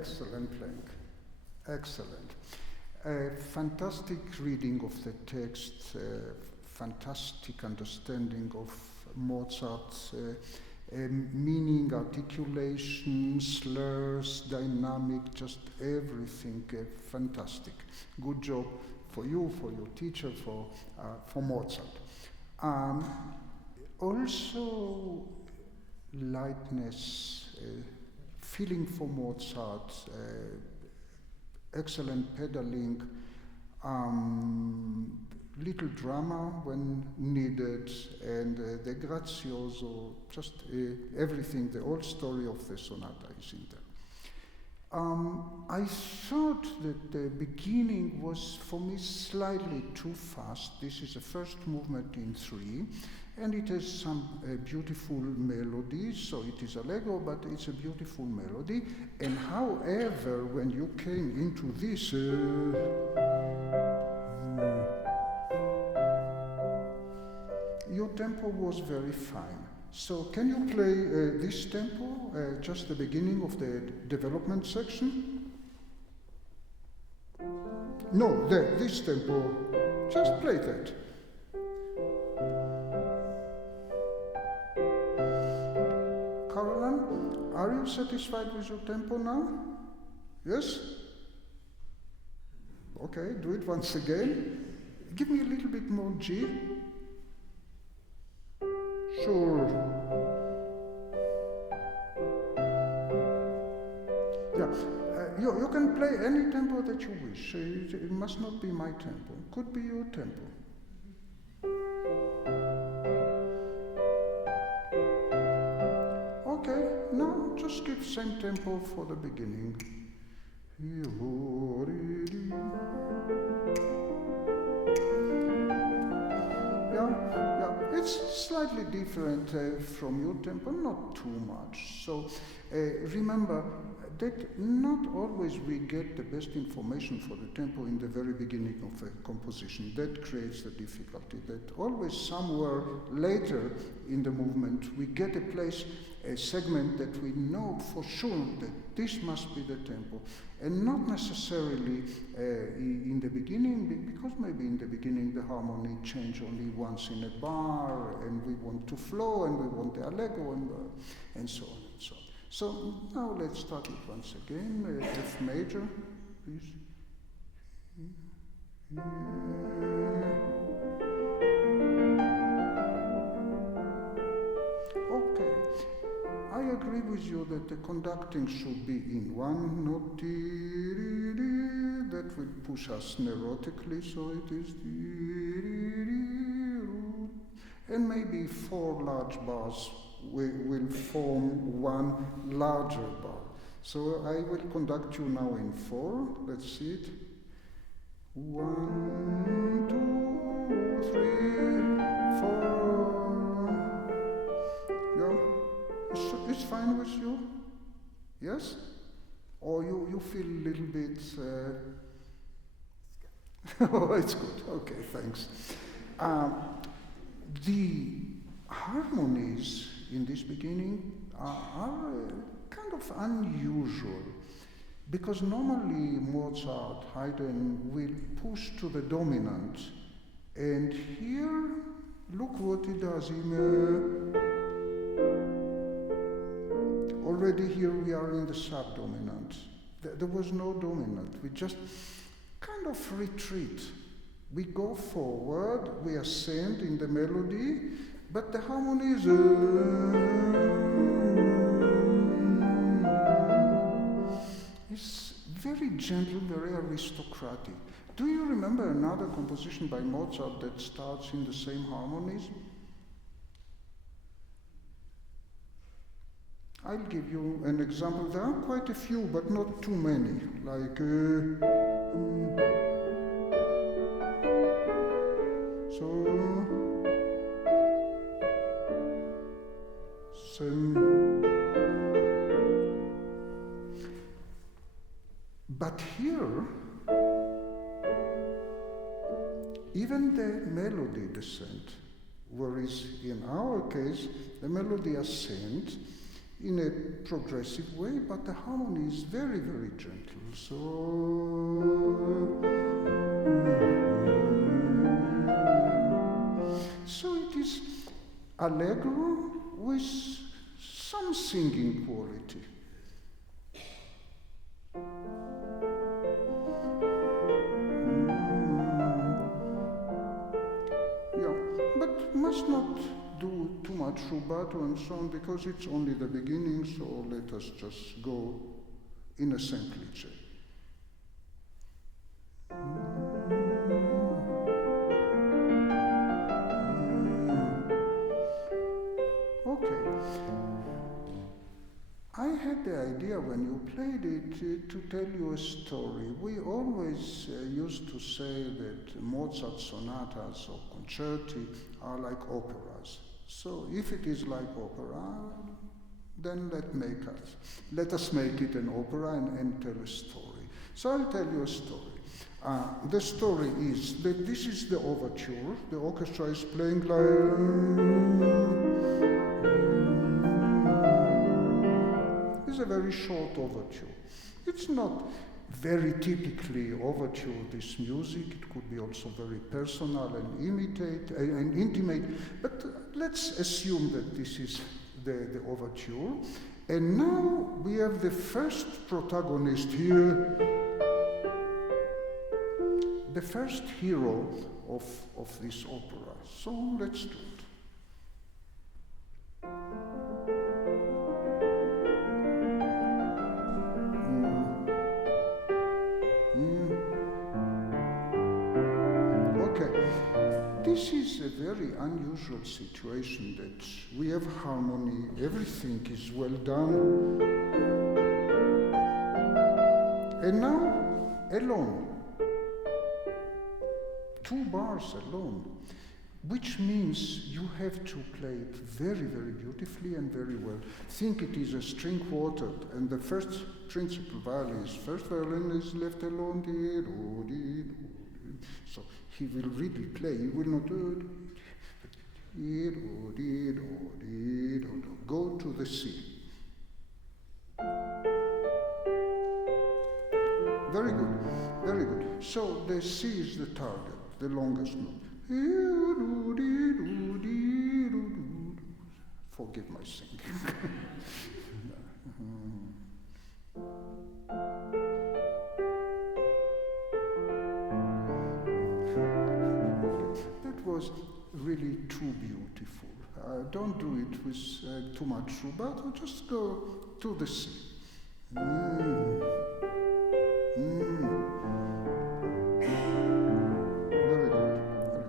excellent playing. Excellent. Fantastic reading of the text, fantastic understanding of Mozart's meaning, articulation, slurs, dynamic, just everything fantastic. Good job for you, for your teacher, for Mozart. Also, lightness, feeling for Mozart, excellent pedaling, little drama when needed, and the grazioso, just everything, the whole story of the sonata is in there. I thought that the beginning was, for me, slightly too fast. This is the first movement in 3, and it has some beautiful melody, so it is Allegro, but it's a beautiful melody. And however, when you came into this, your tempo was very fine. So can you play this tempo, just the beginning of the development section? No, this tempo, just play that. Caroline, are you satisfied with your tempo now? Yes? Okay, do it once again. Give me a little bit more G. Sure. Yeah, you can play any tempo that you wish. It must not be my tempo. It could be your tempo. Okay, now just give same tempo for the beginning. It's slightly different from your tempo, not too much. So remember that not always we get the best information for the tempo in the very beginning of a composition. That creates the difficulty. That always somewhere later in the movement we get a segment that we know for sure that this must be the tempo, and not necessarily in the beginning, because maybe in the beginning the harmony change only once in a bar, and we want to flow, and we want the Allegro, and so on and so on. So now let's start it once again. F major, please. Okay. I agree with you that the conducting should be in one note, that will push us neurotically, so it is, and maybe 4 large bars will form one larger bar. So I will conduct you now in 4. Let's see it. 1, 2, 3, 4. Yeah. It's fine with you? Yes? Or you feel a little bit... Oh, it's good. Okay, thanks. The harmonies in this beginning are kind of unusual, because normally Mozart, Haydn will push to the dominant, and here, look what he does. Already here we are in the subdominant. There was no dominant. We just kind of retreat. We go forward, we ascend in the melody, but the harmony is... It's very gentle, very aristocratic. Do you remember another composition by Mozart that starts in the same harmonies? I'll give you an example. There are quite a few, but not too many. Like... But here, even the melody descent, whereas in our case, the melody ascent, in a progressive way, but the harmony is very, very gentle. So it is Allegro with some singing quality. But must not do too much rubato and so on, because it's only the beginning, so let us just go in a semplice. Okay. I had the idea when you played it to tell you a story. We always used to say that Mozart sonatas or concerti are like operas. So if it is like opera, then let us make it an opera and tell a story. So I'll tell you a story. The story is that this is the overture. The orchestra is playing like... It's a very short overture. It's not very typically overture, this music. It could be also very personal and intimate. But let's assume that this is the overture. And now we have the first protagonist here, the first hero of this opera. So let's do it. This is a very unusual situation that we have harmony, everything is well done. And now, alone. 2 bars alone, which means you have to play it very, very beautifully and very well. Think it is a string quartet, and the first principal violin is first violin is left alone. So he will really play, he will not do it. Go to the C. Very good, very good. So the C is the target, the longest note. Forgive my singing. That was really too beautiful. Don't do it with too much rubato, just go to the C. Very good, very good.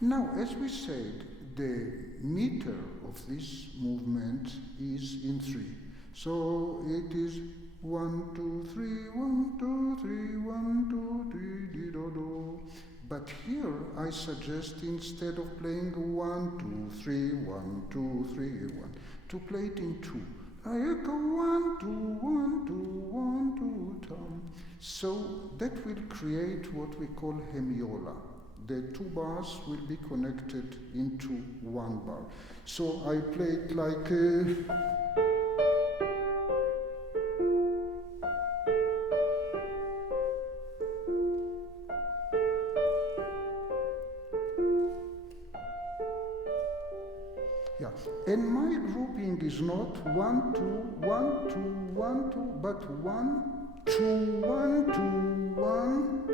Now, as we said, the meter of this movement is in 3. So it is 1, 2, 3, 1, 2, 3, 1, 2, 3, di do do. But here I suggest, instead of playing 1, 2, 3, 1, 2, 3, 1, to play it in 2. I go 1, 2, 1, 2, 1, 2, tom. So that will create what we call hemiola. The 2 bars will be connected into 1 bar. So I play it like yeah. And my grouping is not 1, 2, 1, 2, 1, 2, but 1, 2, 1, 2, 1.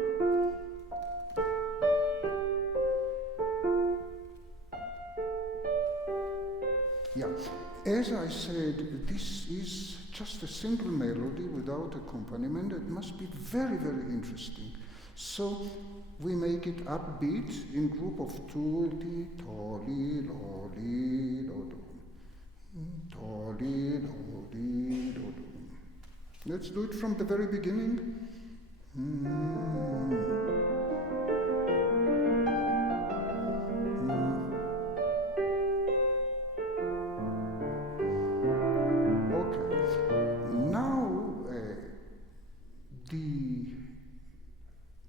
Yeah, as I said, this is just a single melody without accompaniment. It must be very, very interesting. So we make it upbeat in group of 2, li, to, li, lo, li, do, do. To, li, lo, li, do, do. Let's do it from the very beginning.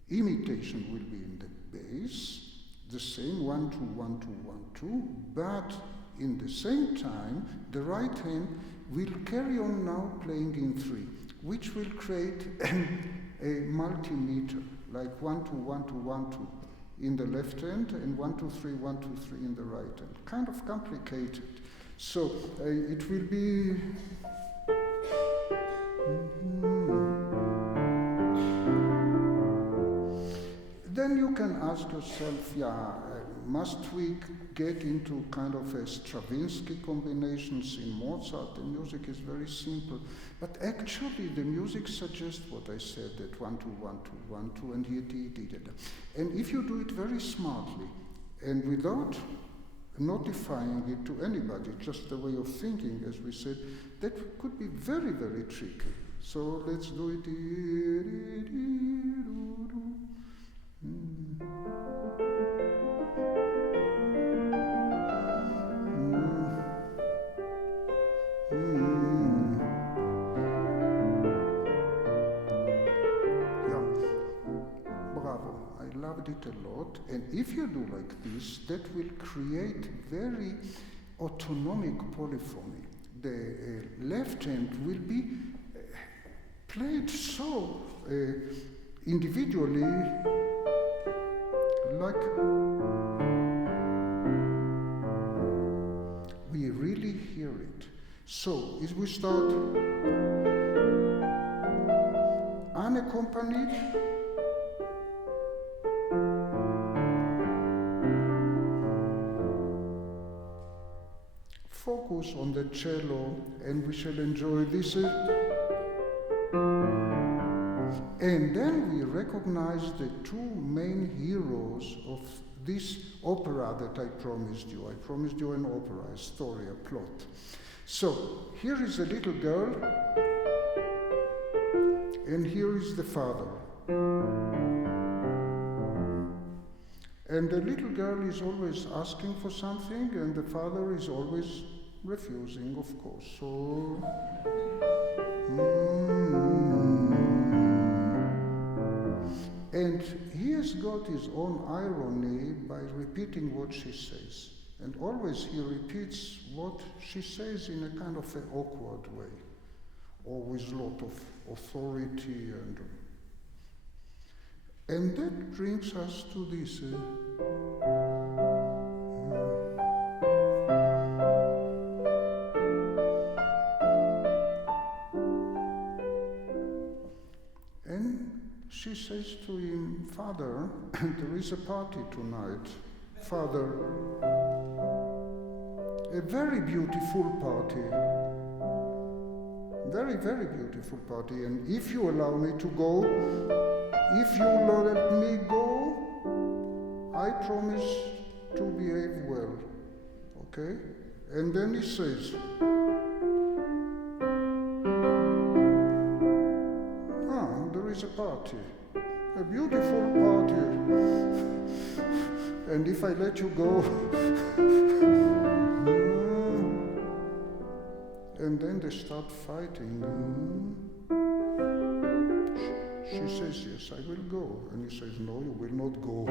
Imitation will be in the bass, the same 1, 2, 1, 2, 1, 2, but In the same time, the right hand will carry on now playing in 3, which will create a multimeter, like 1, 2, 1, 2, 1, 2 in the left hand and 1, 2, 3, 1, 2, 3 in the right hand. Kind of complicated. So it will be. Then you can ask yourself, must we get into kind of a Stravinsky combinations in Mozart? The music is very simple. But actually the music suggests what I said, that 1, 2, 1, 2, 1, 2, and here, and if you do it very smartly and without notifying it to anybody, just the way of thinking, as we said, that could be very, very tricky. So let's do it. Loved it a lot, and if you do like this, that will create very autonomic polyphony. The left hand will be played so individually, like we really hear it. So if we start unaccompanied, focus on the cello, and we shall enjoy this. And then we recognize the 2 main heroes of this opera that I promised you. I promised you an opera, a story, a plot. So here is a little girl, and here is the father. And the little girl is always asking for something, and the father is always refusing, of course. So, and he has got his own irony by repeating what she says. And always he repeats what she says in a kind of an awkward way, or with a lot of authority and that brings us to this. And she says to him, Father, there is a party tonight. Father, a very beautiful party. Very, very beautiful party. And if you allow me to go, if you let me go, I promise to behave well. Okay? And then he says, there is a party. A beautiful party. And if I let you go, and then they start fighting. She says, yes, I will go. And he says, no, you will not go.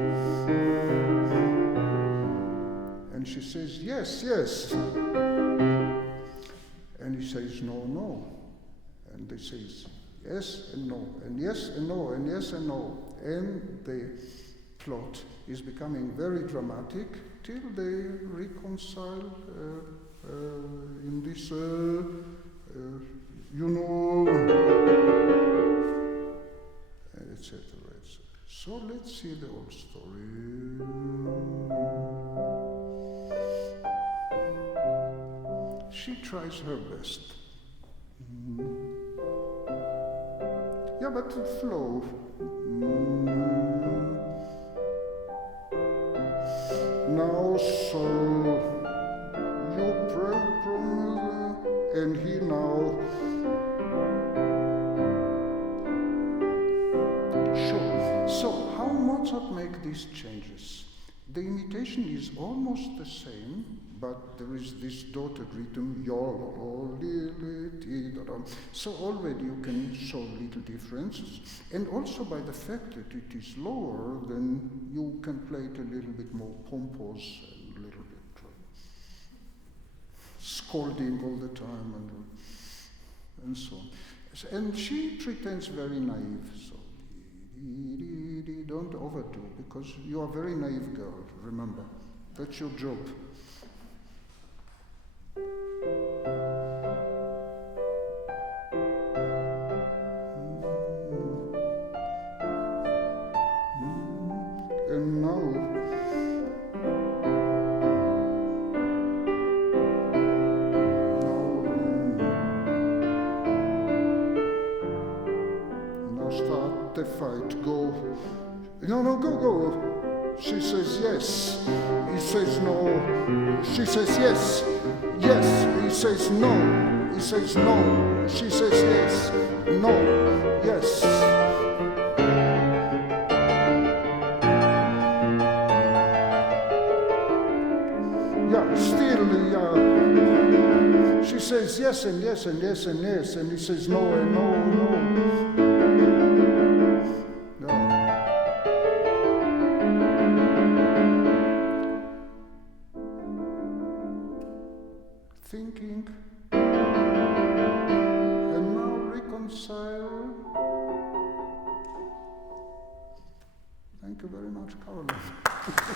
And she says, yes, yes. And he says, no, no. And they say, yes and no, and yes and no, and yes and no. And the plot is becoming very dramatic till they reconcile in this, etc. So let's see the whole story. She tries her best. Yeah, but the flow. Now, so you promise, and he now. Sure. So, how Mozart make these changes? The imitation is almost the same, but there is this dotted rhythm, so already you can show little differences, and also by the fact that it is lower, then you can play it a little bit more pompous and a little bit. scolding all the time and so on. And she pretends very naive, so don't overdo, because you are a very naive girl, remember. That's your job. And now, start the fight, go. No, go. She says yes. He says no. She says yes. Yes. He says no. He says no. She says yes. No. Yes. Yeah, still, yeah. She says yes and yes and yes and yes, and he says no and no. Thinking, and now reconcile. Thank you very much, Caroline.